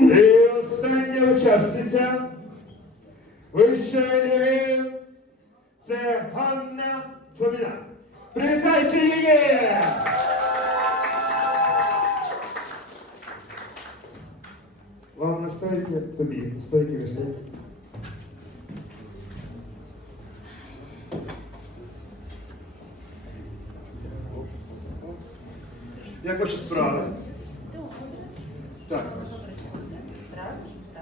І остання учасниця вищої ліги це Ганна Фоміна. Привітайте її! Вам на стойки, тобі, на стойки вийшли. Як ваші справи? Так.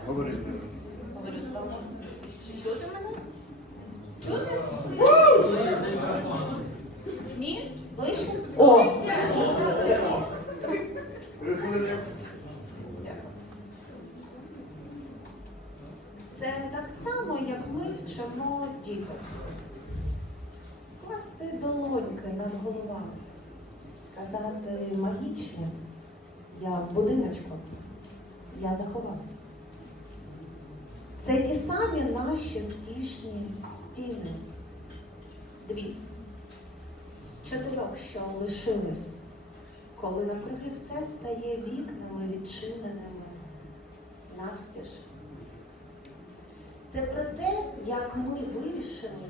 Говори з ними. Говорю з вами. Чути мене? Чути? Ні? Ближче? О! Переходимо. Це так само, як ми вчимо діток. Скласти долоньки над головами, сказати магічне, я будиночку, я заховався. Це ті самі наші втішні стіни. Дві з чотирьох, що лишились, коли навкруги все стає вікнами відчиненими навстіж. Це про те, як ми вирішили,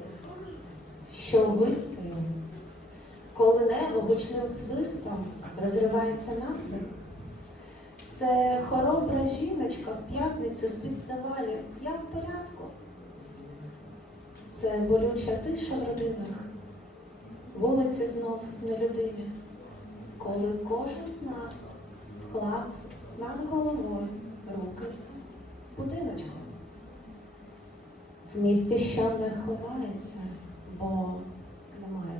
що вистоїмо, коли небо гучним свистом розривається навпіл. Це хоробра жіночка в п'ятницю з-під завалів. Я в порядку. Це болюча тиша в родинах, вулиці знов нелюдимі, коли кожен з нас склав над головою руки будиночком. В місті, що не ховається, бо немає.